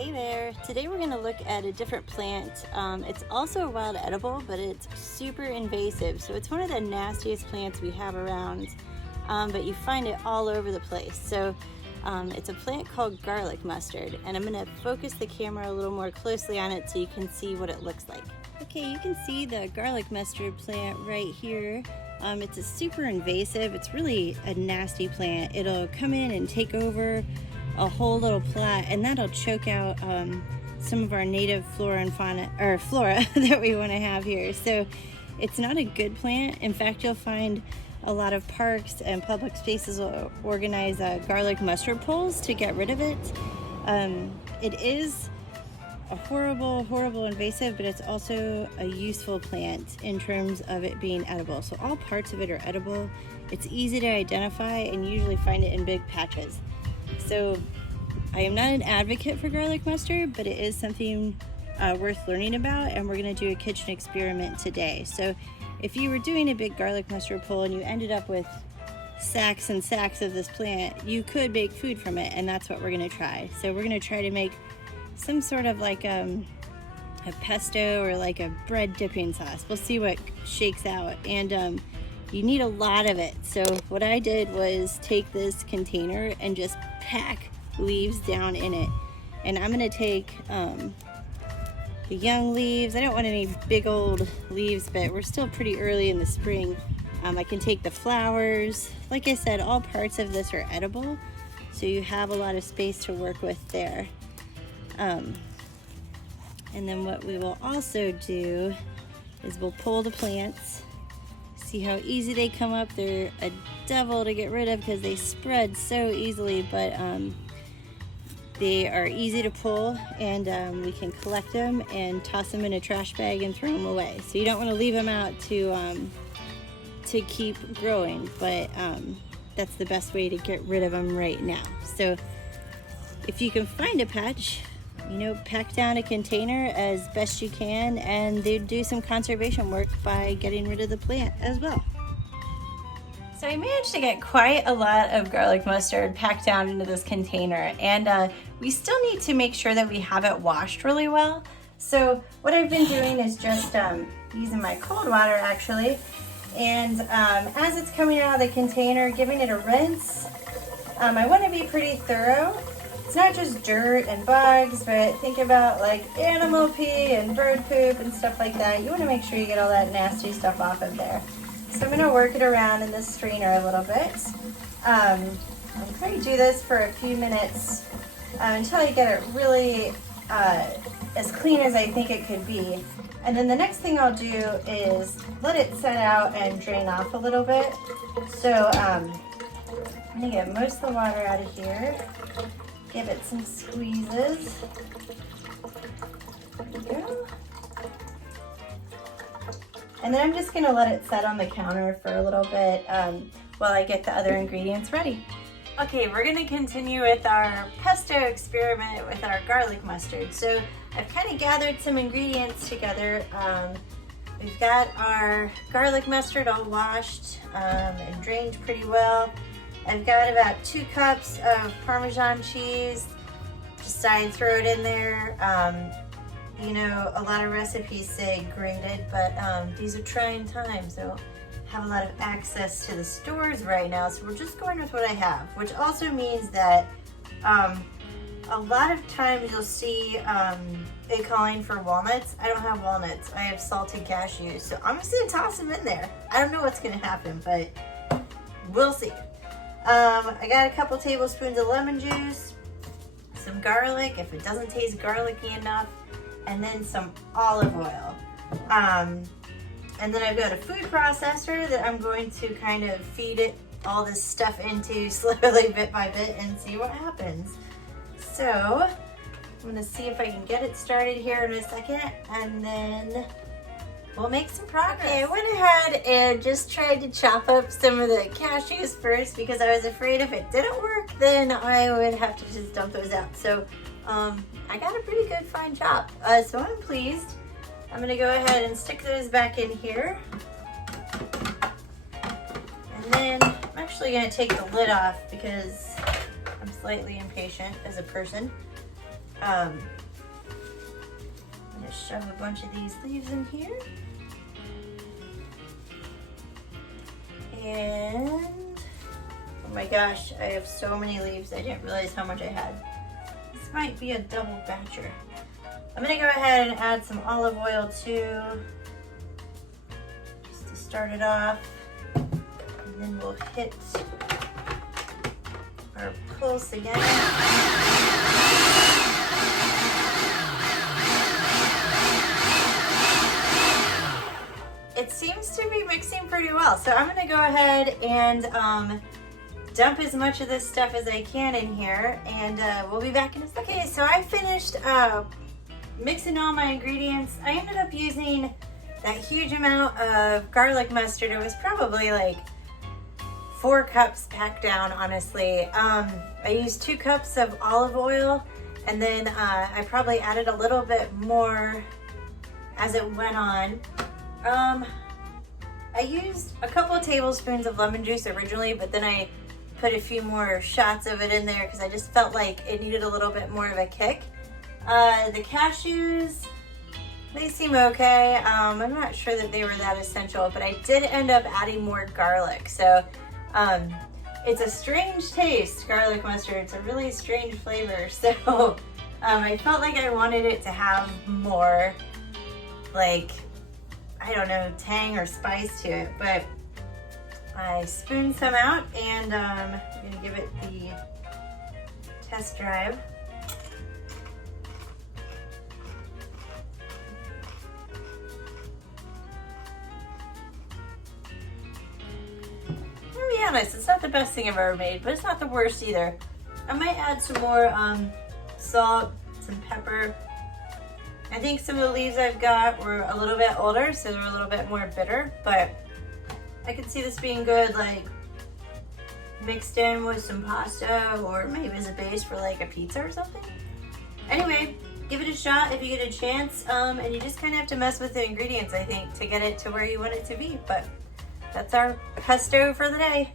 Hey there! Today we're going to look at a different plant. It's also a wild edible, but it's super invasive. So it's one of the nastiest plants we have around, but you find it all over the place. So it's a plant called garlic mustard, and I'm going to focus the camera a little more closely on it so you can see what it looks like. Okay, you can see the garlic mustard plant right here. It's a super invasive. It's really a nasty plant. It'll come in and take over a whole little plot, and that'll choke out some of our native flora and fauna, or flora, that we want to have here. So it's not a good plant. In fact, you'll find a lot of parks and public spaces will organize garlic mustard pulls to get rid of it. It is a horrible invasive, but it's also a useful plant in terms of it being edible. So all parts of it are edible. It's easy to identify, and you usually find it in big patches. So I am not an advocate for garlic mustard, but it is something worth learning about, and we're going to do a kitchen experiment today. So if you were doing a big garlic mustard pull and you ended up with sacks and sacks of this plant, you could make food from it, and that's what we're going to try. So we're going to try to make some sort of like a pesto or like a bread dipping sauce. We'll see what shakes out, and you need a lot of it. So what I did was take this container and just pack leaves down in it, and I'm gonna take the young leaves. I don't want any big old leaves, but we're still pretty early in the spring. I can take the flowers. Like I said, all parts of this are edible, so you have a lot of space to work with there. And then what we will also do is we'll pull the plants. See how easy they come up. They're a devil to get rid of because they spread so easily, but they are easy to pull, and we can collect them and toss them in a trash bag and throw them away. So you don't want to leave them out to keep growing, but that's the best way to get rid of them right now. So if you can find a patch, pack down a container as best you can, and they do some conservation work by getting rid of the plant as well. So I managed to get quite a lot of garlic mustard packed down into this container, and we still need to make sure that we have it washed really well. So what I've been doing is just using my cold water actually, and as it's coming out of the container, giving it a rinse. I want to be pretty thorough. It's not just dirt and bugs, but think about like animal pee and bird poop and stuff like that. You want to make sure you get all that nasty stuff off of there. So I'm going to work it around in this strainer a little bit. I'm going to do this for a few minutes until I get it really as clean as I think it could be. And then the next thing I'll do is let it set out and drain off a little bit. So I'm going to get most of the water out of here. Give it some squeezes. There we go. And then I'm just gonna let it set on the counter for a little bit while I get the other ingredients ready. Okay, we're gonna continue with our pesto experiment with our garlic mustard. So I've kind of gathered some ingredients together. We've got our garlic mustard all washed and drained pretty well. I've got about 2 cups of Parmesan cheese. Just I throw it in there. A lot of recipes say grated, but these are trying times. I don't have a lot of access to the stores right now, so we're just going with what I have, which also means that a lot of times you'll see it calling for walnuts. I don't have walnuts. I have salted cashews, so I'm just gonna toss them in there. I don't know what's gonna happen, but we'll see. I got a couple tablespoons of lemon juice, some garlic if it doesn't taste garlicky enough, and then some olive oil. And then I've got a food processor that I'm going to kind of feed it all this stuff into slowly bit by bit and see what happens. So I'm gonna see if I can get it started here in a second, and then we'll make some progress. Okay, I went ahead and just tried to chop up some of the cashews first because I was afraid if it didn't work, then I would have to just dump those out. So I got a pretty good fine chop, so I'm pleased. I'm gonna go ahead and stick those back in here. And then I'm actually gonna take the lid off because I'm slightly impatient as a person. I'm gonna shove a bunch of these leaves in here. And, oh my gosh, I have so many leaves. I didn't realize how much I had. This might be a double batcher. I'm gonna go ahead and add some olive oil too, just to start it off. And then we'll hit our pulse again. It seems to be mixing pretty well. So I'm gonna go ahead and dump as much of this stuff as I can in here, and we'll be back in a second. Okay, so I finished mixing all my ingredients. I ended up using that huge amount of garlic mustard. It was probably like 4 cups packed down, honestly. I used 2 cups of olive oil, and then I probably added a little bit more as it went on. I used a couple of tablespoons of lemon juice originally, but then I put a few more shots of it in there because I just felt like it needed a little bit more of a kick. The cashews, they seem okay. I'm not sure that they were that essential, but I did end up adding more garlic. So it's a strange taste, garlic mustard. It's a really strange flavor. So I felt like I wanted it to have more, like, I don't know, tang or spice to it, but I spooned some out, and I'm gonna give it the test drive. To be honest, it's not the best thing I've ever made, but it's not the worst either. I might add some more salt, some pepper. I think some of the leaves I've got were a little bit older, so they're a little bit more bitter, but I could see this being good, like mixed in with some pasta, or maybe as a base for like a pizza or something. Anyway, give it a shot if you get a chance, and you just kind of have to mess with the ingredients, I think, to get it to where you want it to be. But that's our pesto for the day.